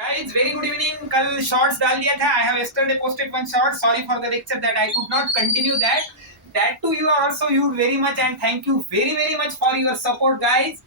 Guys, very good evening. कल shorts डाल दिया था. I have yesterday posted one short. Sorry for the lecture that I could not continue that. That too you are also used very much and thank you very much for your support, guys.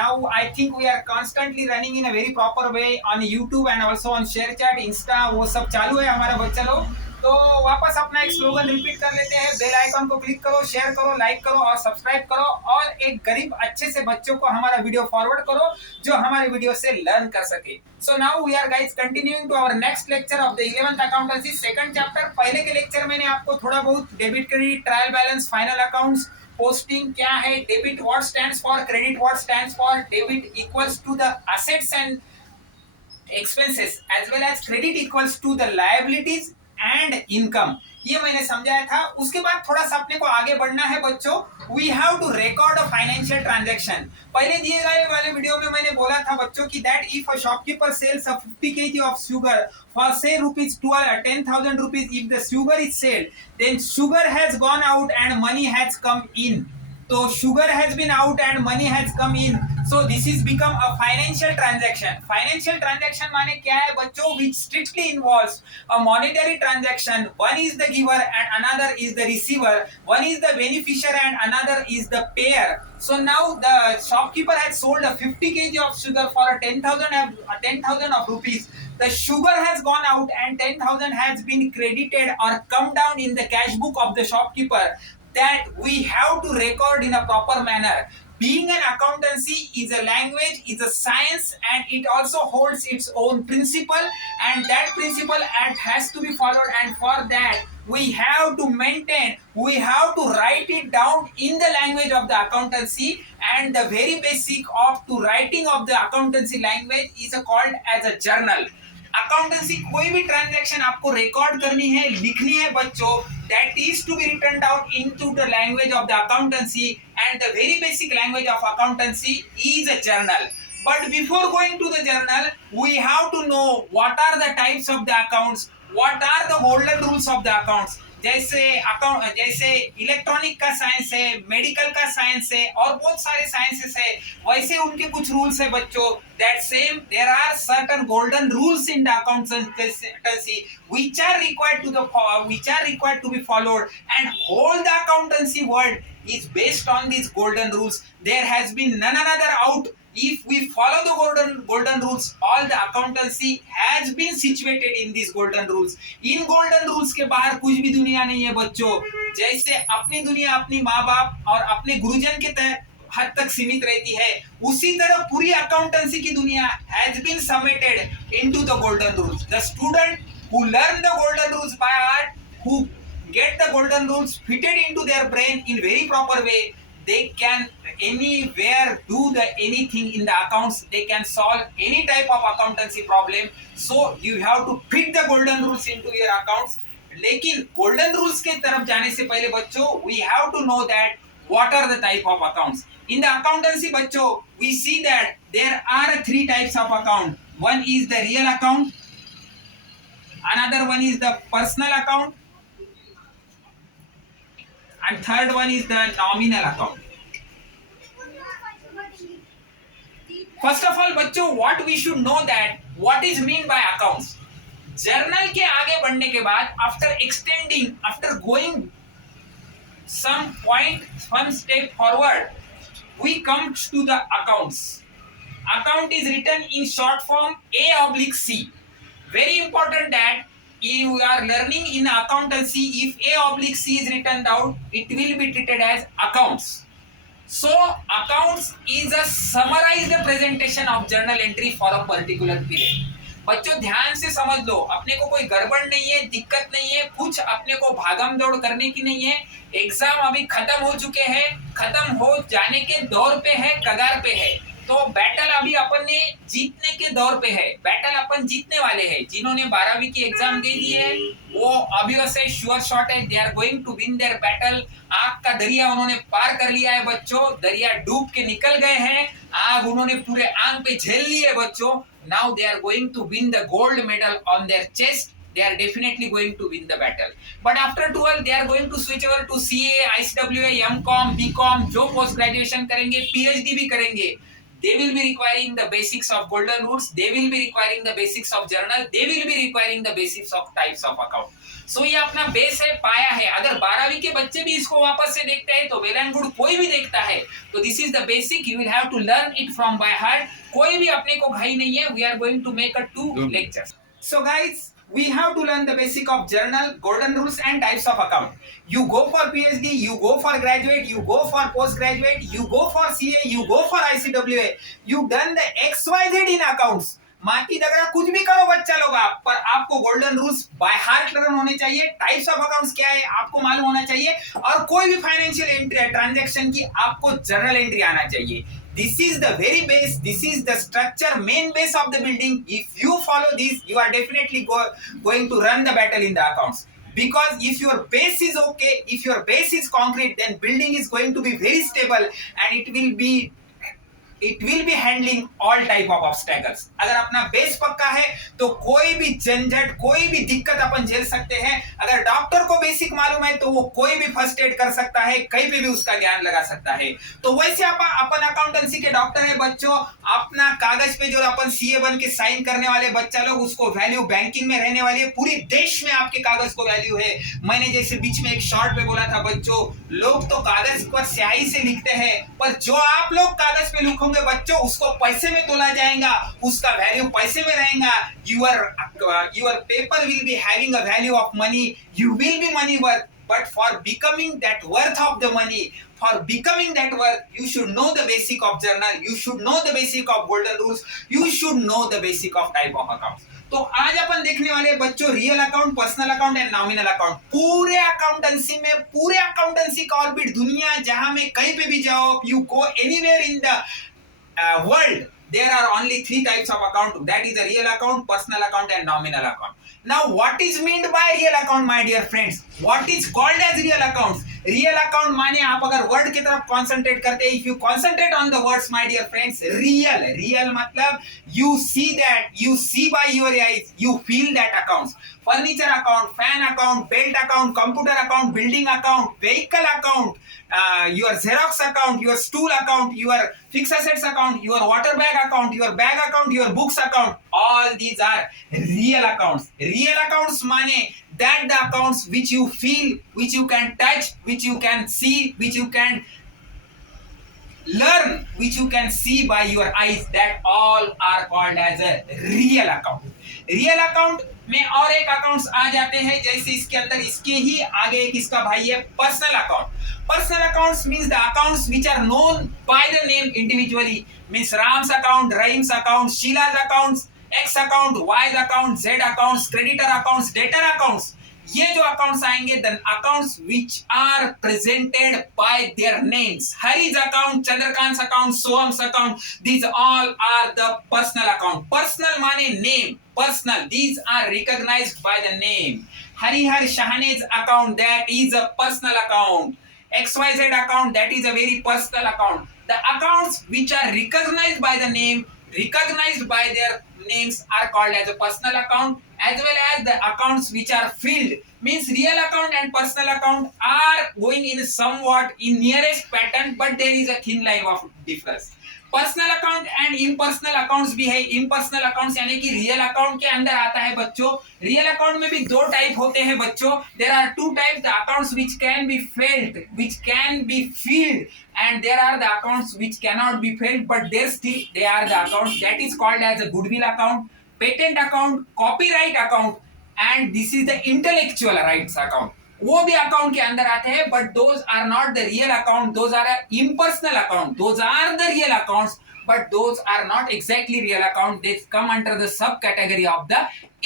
Now I think we are constantly running in a very proper way on YouTube and also on ShareChat, Insta. वो सब चालू है हमारा बच्चा लोग. तो वापस अपना एक स्लोगन रिपीट कर लेते हैं. बेल आइकन को क्लिक करो, शेयर करो, लाइक करो और सब्सक्राइब करो और एक गरीब अच्छे से बच्चों को हमारा वीडियो फॉरवर्ड करो जो हमारे वीडियो से लर्न कर सके. So now we are guys continuing to our next lecture of the 11th accountancy second chapter. पहले के लेक्चर मैंने आपको थोड़ा बहुत debit credit trial balance final accounts posting क्या है, debit what stands for, credit what stands for, debit equals to the assets and expenses as well as credit equals to the liabilities and income, ये मैंने समझाया था. उसके बाद थोड़ा सा अपने को आगे बढ़ना है बच्चों. We have to record a financial transaction. पहले दिए गए वाले वीडियो में मैंने बोला था बच्चों की that if a shopkeeper sells a 50 kg of sugar for say rupees 10,000 rupees, if the sugar is sold then sugar has gone out and money has come in. तो sugar has been out and money has come in, so this is become a financial transaction. Financial transaction माने क्या है बच्चों? Which strictly involves a monetary transaction. One is the giver and another is the receiver. One is the beneficiary and another is the payer. So now the shopkeeper had sold a 50 kg of sugar for a 10,000 of rupees. The sugar has gone out and 10,000 has been credited or come down in the cash book of the shopkeeper. That we have to record in a proper manner. Being an accountancy is a language, is a science, and it also holds its own principle, and that principle has to be followed. And for that, we have to maintain, we have to write it down in the language of the accountancy. And the very basic of to writing of the accountancy language is called as a journal. Accountancy कोई भी transaction आपको record करनी है, लिखनी है बच्चों, that is to be written down into the language of the accountancy, and the very basic language of accountancy is a journal. But before going to the journal, we have to know what are the types of the accounts, what are the golden rules of the accounts. जैसे electronic का science है, medical का science है और बहुत सारे sciences है, वैसे उनके कुछ रूल्स है बच्चों. That same there are certain golden rules in the accountancy which are required to be followed, and whole the accountancy world is based on these golden rules. There has been none another out. If we follow the golden rules, all the accountancy has been situated in these golden rules. In golden rules के बाहर कुछ भी दुनिया नहीं है बच्चों. जैसे अपनी दुनिया अपनी माँ बाप और अपने गुरुजन के हद तक सीमित रहती है, उसी तरह पूरी अकाउंटेंसी की दुनिया has been submitted into the golden rules. The student who learn the golden rules by heart, who get the golden rules fitted into their brain in very proper way, they can anywhere do anything in the accounts. They can solve any type of accountancy problem. So you have to fit the golden rules into your accounts. लेकिन golden rules के तरफ जाने से पहले बच्चों, we have to know that what are the type of accounts in the accountancy. बच्चों, we see that there are 3 types of account. One is the real account, another one is the personal account, and third one is the nominal account. First of all बच्चों, what we should know that what is mean by accounts. Journal के आगे बढ़ने के बाद after going some step forward, we come to the accounts. Account is written in short form A/C. Very important that if you are learning in accountancy, if A/C is written down, it will be treated as accounts. So accounts is a summarized presentation of journal entry for a particular period. बच्चों ध्यान से समझ लो, अपने को कोई गड़बड़ नहीं है, दिक्कत नहीं है, कुछ अपने को भागम दौड़ करने की नहीं है. एग्जाम अभी खत्म हो चुके हैं, खत्म हो जाने के दौर पे है, कगार पे है. तो बैटल अभी अपन ने जीतने के दौर पे है, बैटल अपन जीतने वाले हैं. जिन्होंने 12वीं की एग्जाम दे दी है वो अभी वैसे श्योर शॉट है, they are going to win their battle. आग का दरिया उन्होंने पार कर लिया है बच्चों, दरिया डूब के निकल गए हैं, आग उन्होंने पूरे आंग पे झेल ली है बच्चों. Now they are going to win the gold medal on their chest. They are definitely going to win the battle. But after 12 they are going to switch over to CA, ICWA, MCOM, BCOM, जो post graduation करेंगे, PhD भी करेंगे. they will be requiring the basics of golden rules, they will be requiring the basics of journal, they will be requiring the basics of types of account. So ये अपना base है, पाया है. अगर 12वीं के बच्चे भी इसको वापस से देखते हैं तो वेल एंड गुड, कोई भी देखता है तो this is the basic, you will have to learn it from by heart. कोई भी अपने को घाई नहीं है. We are going to make a 2 lectures. So guys, we have to learn the basic of journal, golden rules and types of account. You go for PhD, you go for graduate, you go for postgraduate, you go for CA, you go for ICWA. You done the XYZ in accounts. माटी दगड़ा कुछ भी करो बच्चा लोग आप, पर आपको golden rules by heart learn होने चाहिए. टाइप्स ऑफ अकाउंट्स क्या है आपको मालूम होना चाहिए, और कोई भी फाइनेंशियल एंट्री ट्रांजैक्शन की आपको जर्नल एंट्री आना चाहिए. This is the very base, this is the structure, main base of the building. If you follow this, you are definitely going to run the battle in the accounts. Because if your base is okay, if your base is concrete, then building is going to be very stable and it will be handling all type of obstacles. अगर अपना base पक्का है तो कोई भी झंझट, कोई भी दिक्कत अपन झेल सकते हैं. अगर डॉक्टर को बेसिक मालूम है तो वो कोई भी फर्स्ट एड कर सकता है, कहीं पे भी उसका ज्ञान लगा सकता है. तो वैसे अपन अकाउंटेंसी के डॉक्टर है बच्चों. अपना कागज पे जो अपन सीए बन के साइन करने वाले बच्चा लोग, उसको वैल्यू बैंकिंग में रहने वाली है. पूरी देश में आपके कागज को वैल्यू है. मैंने जैसे बीच में एक शॉर्ट पे बोला था बच्चों, लोग तो कागज पर स्याही से लिखते हैं, पर जो आप लोग कागज पे लिखोगे बच्चों, उसको पैसे में तोला जाएगा, उसका वैल्यू पैसे में रहेगा. your paper will be having a value of money, you will be money worth. But for becoming that worth of the money, for becoming that worth, you should know the basic of journal, you should know the basic of golden rules, you should know the basic of type of accounts. तो आज अपन देखने वाले बच्चों real account, personal account and nominal account. पूरे accountancy में, पूरे accountancy का orbit दुनिया जहां में कहीं पे भी जाओ, you go anywhere in the world, there are only 3 types of account. That is a real account, personal account and nominal account. Now what is meant by real account my dear friends? What is called as real accounts? Real account माने आप अगर word की तरफ concentrate करते हैं, if you concentrate on the words my dear friends, real मतलब you see that, you see by your eyes, you feel that accounts. Furniture account, fan account, belt account, computer account, building account, vehicle account, your Xerox account, your stool account, your fixed assets account, your water bag account, your bag account, your books account, all these are real accounts. Real accounts माने that the accounts which you feel, which you can touch, which you can see, which you can learn, which you can see by your eyes, that all are called as a real account. Real account में और एक accounts आ जाते हैं, जैसे इसके अंदर इसके ही आगे एक इसका भाई है personal account. Personal accounts means the accounts which are known by the name individually. Means Ram's account, Rahim's account, Sheila's accounts, X account, Y's account, Z accounts, creditor accounts, debtor accounts. ये जो accounts आएंगे, the accounts which are presented by their names. Hari's account, Chandrakant's account, Soham's account, these all are the personal account. Personal माने name, personal. These are recognized by the name. Harihar Shahane's account, that is a personal account. XYZ account, that is a very personal account. The accounts which are recognized by the name, recognized by their names, are called as a personal account, as well as the accounts which are filled. Means real account and personal account are going in somewhat in nearest pattern, but there is a thin line of difference. Personal account and impersonal accounts भी है. Impersonal accounts यानी कि real account के अंदर आता है बच्चों. Real account में भी 2 टाइप होते हैं बच्चों. There are 2 types, the accounts which can be failed, which can be filled, and there are the accounts which cannot be filled, but there still they are the accounts. That is called as a goodwill account, patent account, copyright account, and this is the intellectual rights account. वो भी account के अंदर आते हैं, but those are not the real account, those are impersonal account. Those are the real accounts, but those are not exactly real account. They come under the sub category of the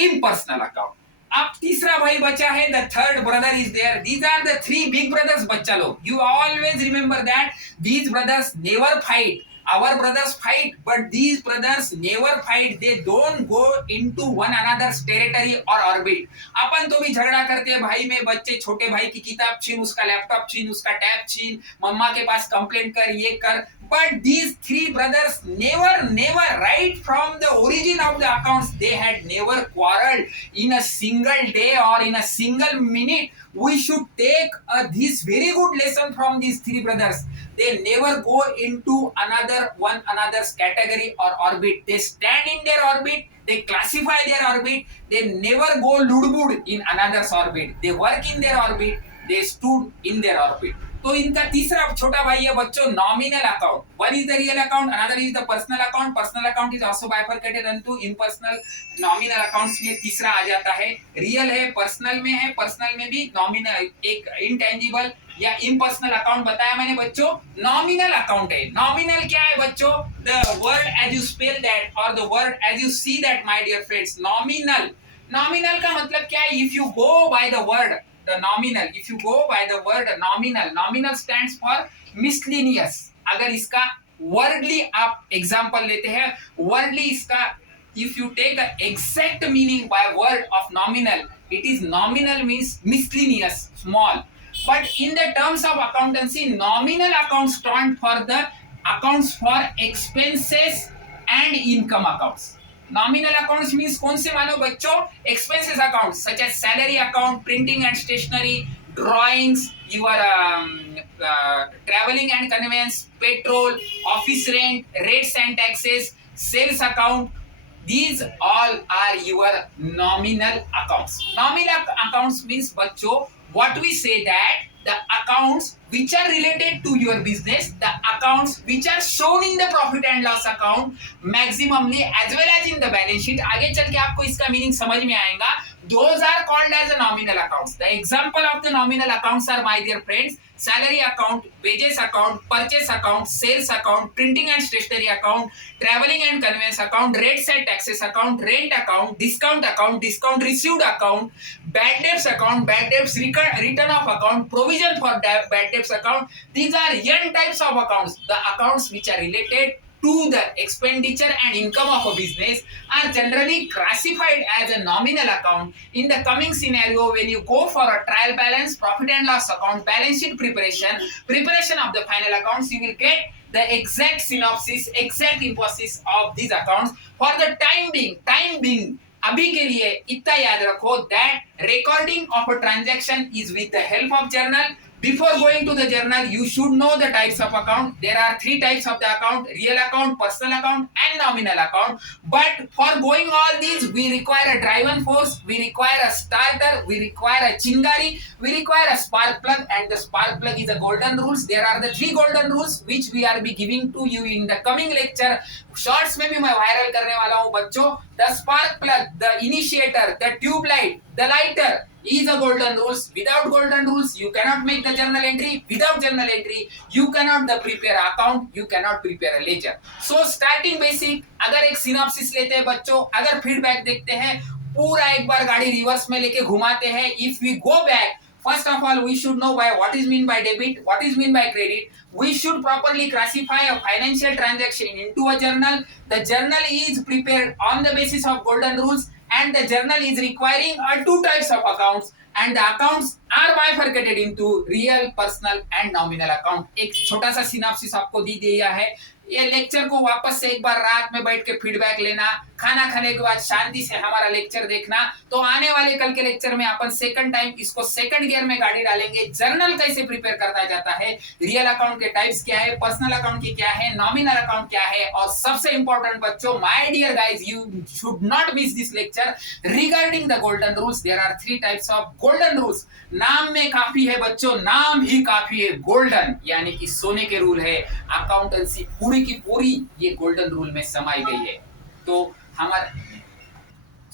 impersonal account. अब तीसरा भाई बचा है, the third brother is there. These are the 3 big brothers बच्चा लोग. You always remember that these brothers never fight. Our brothers fight, but these brothers never fight. They don't go into one another's territory or orbit. अपन तो भी झगड़ा करते हैं भाई में, बच्चे छोटे भाई की किताब छीन, उसका लैपटॉप छीन, उसका टैब छीन, मम्मा के पास कंप्लेंट कर, ये कर. But these 3 brothers never, right from the origin of the accounts, they had never quarreled in a single day or in a single minute. We should take this very good lesson from these 3 brothers. they never go into another's category or orbit. They stand in their orbit, they classify their orbit, they never go ludbud in another's orbit. They work in their orbit, they stood in their orbit. तो इनका तीसरा छोटा भाई है बच्चों nominal account. One is the real account, another is the personal account. Personal account is also bifurcated into impersonal. Nominal accounts में तीसरा आ जाता है. रियल है, पर्सनल में है, पर्सनल में भी नॉमिनल एक इंटेंजिबल या इम्पर्सनल अकाउंट बताया मैंने बच्चों. नॉमिनल अकाउंट है. नॉमिनल क्या है बच्चों? The word as you spell that और the word as you see that my dear friends. Nominal, nominal का मतलब क्या है? If you go by the word the nominal, if you go by the word nominal, nominal stands for miscellaneous. अगर इसका wordly आप example लेते हैं, wordly इसका if you take the exact meaning by word of nominal, it is nominal means miscellaneous, small. But in the terms of accountancy, nominal accounts stand for the accounts for expenses and income accounts. Nominal accounts means कौन से मानो बच्चों? Expenses accounts such as salary account, printing and stationery, drawings, your travelling and conveyance, petrol, office rent, rates and taxes, sales account. These all are your nominal accounts. Nominal accounts means बच्चों what we say that the accounts which are related to your business, the accounts which are shown in the profit and loss account maximally as well as in the balance sheet. आगे चल के आपको इसका meaning समझ में आएगा. Those are called as a nominal accounts. The example of the nominal accounts are, my dear friends, salary account, wages account, purchase account, sales account, printing and stationery account, traveling and conveyance account, rates and taxes account, rent account, discount received account, bad debts account, bad debts return of account, provision for bad debts account. These are n types of accounts. The accounts which are related to the expenditure and income of a business are generally classified as a nominal account. In the coming scenario, when you go for a trial balance, profit and loss account, balance sheet preparation of the final accounts, you will get the exact synopsis, exact emphasis of these accounts. For the time being, अभी के लिए इतना याद रखो that recording of a transaction is with the help of journal. Before going to the journal, you should know the types of account. There are three types of the account: real account, personal account, and nominal account. But for going all these, we require a driving force, we require a starter, we require a chingari, we require a spark plug, and the spark plug is the golden rules. There are the three golden rules which we are be giving to you in the coming lecture. Shorts में भी मैं viral करने वाला हूं बच्चों. The spark plug, the initiator, the tubelight, the lighter is a golden rules. Without golden rules, you cannot make the journal entry. Without journal entry, you cannot prepare account, you cannot prepare a ledger. So starting basic, अगर एक synopsis लेते हैं बच्चों, अगर feedback देखते हैं, पूरा एक बार गाड़ी रिवर्स में लेके घुमाते हैं. If we go back, first of all, we should know by what is mean by debit, what is mean by credit. We should properly classify a financial transaction into a journal. The journal is prepared on the basis of golden rules, and the journal is requiring two types of accounts, and the accounts are bifurcated into real, personal and nominal account. एक छोटा सा synopsis आपको दी दिया है. ये lecture को वापस से एक बार रात में बैठ के फीडबैक लेना, खाना खाने के बाद शांति से हमारा लेक्चर देखना. तो आने वाले कल के लेक्चर में अपन सेकंड टाइम इसको सेकंड गियर में गाड़ी डालेंगे. जर्नल कैसे प्रिपेयर करता जाता है, रियल अकाउंट के टाइप्स क्या है, पर्सनल अकाउंट की क्या है, नॉमिनल अकाउंट क्या है, और सबसे इंपॉर्टेंट बच्चों, my dear guys, you should not miss this lecture regarding the golden rules. There are three types of golden rules. नाम में काफी है बच्चों, नाम ही काफी है. गोल्डन यानी कि सोने के रूल है. अकाउंटेंसी पूरी की पूरी ये गोल्डन रूल में समाई गई है. तो हमारा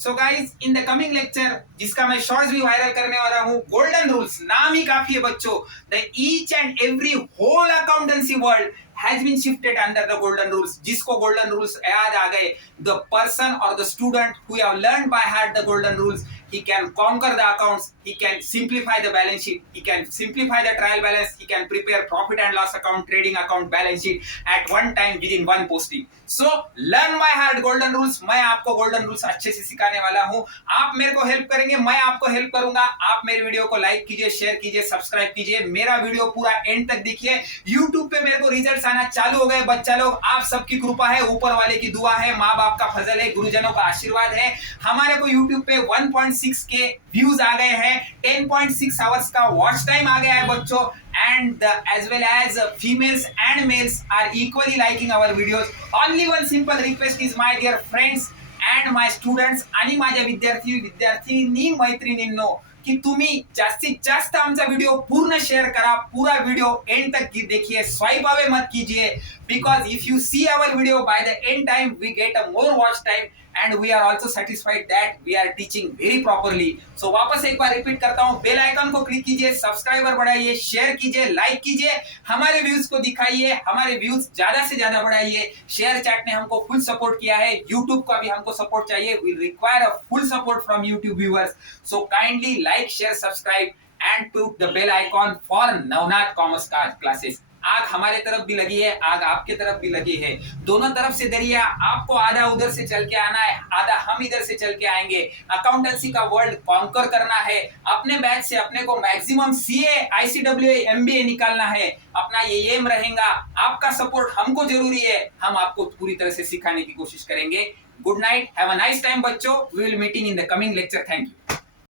so guys, in the coming lecture जिसका मैं शॉर्ट्स भी वायरल करने वाला हूँ, गोल्डन रूल्स, नाम ही काफी है बच्चों. The each and every whole accountancy world has been shifted under the golden rules. जिसको golden rules याद आ गए, the person or the student who have learned by heart the golden rules, he can conquer the accounts, he can simplify the balance sheet, he can simplify the trial balance, he can prepare profit and loss account, trading account, balance sheet at one time within one posting. So learn by heart golden rules. मैं आपको golden rules अच्छे से सिखाने वाला हूँ. आप मेरे को हेल्प करेंगे, मैं आपको हेल्प करूंगा. आप मेरे वीडियो को लाइक कीजिए, शेयर कीजिए, सब्सक्राइब कीजिए. मेरा वीडियो पूरा एंड तक देखिए. यूट्यूब पे मेरे को रिजल्ट्स आना चालू हो गए बच्चा लोग. आप सबकी कृपा है, ऊपर वाले की दुआ है, माँ बाप का फजल है, गुरुजनों का आशीर्वाद है. हमारे को यूट्यूब पे 1.6 के व्यूज आ गए हैं. 10.6 आवर्स का वॉच टाइम आ गया है बच्चों. and as well as females and males are equally liking our videos. Only one simple request is, my dear friends and my students आणि माझ्या विद्यार्थी मैत्रिणींनो, कि तुम्ही जास्तीत जास्त आमचा वीडियो पूर्ण शेयर करा, पूरा वीडियो एंड तक देखिए, स्वाइप अवे मत कीजिए, because if you see our video by the end time we get a more watch time and we are also satisfied that we are teaching very properly. So वापस एक बार repeat करता हूँ, bell icon को click कीजिए, subscriber बढ़ाइए, share कीजिए, like कीजिए, हमारे व्यूज को दिखाइए, हमारे व्यूज ज्यादा से ज्यादा बढ़ाइए। शेयर चैट ने हमको फुल सपोर्ट किया है, यूट्यूब का भी हमको सपोर्ट चाहिए, we require a full support from YouTube viewers. So kindly like, share, subscribe and put the bell icon for Navnath commerce classes. आग हमारे तरफ भी लगी है, आग आपके तरफ भी लगी है, दोनों तरफ से दरिया, आपको आधा उधर से चल के आना है, आधा हम इधर से चल के आएंगे। अकाउंटेंसी का वर्ल्ड कॉन्कर करना है, अपने बैच से अपने को मैक्सिमम सीए, आईसीडब्ल्यूए, एमबीए निकालना है, अपना ये एम रहेगा। आपका सपोर्ट हमको जरूरी है, हम आपको पूरी तरह से सिखाने की कोशिश करेंगे। Good night, have a nice time बच्चों, we will meeting in the coming lecture. Thank you.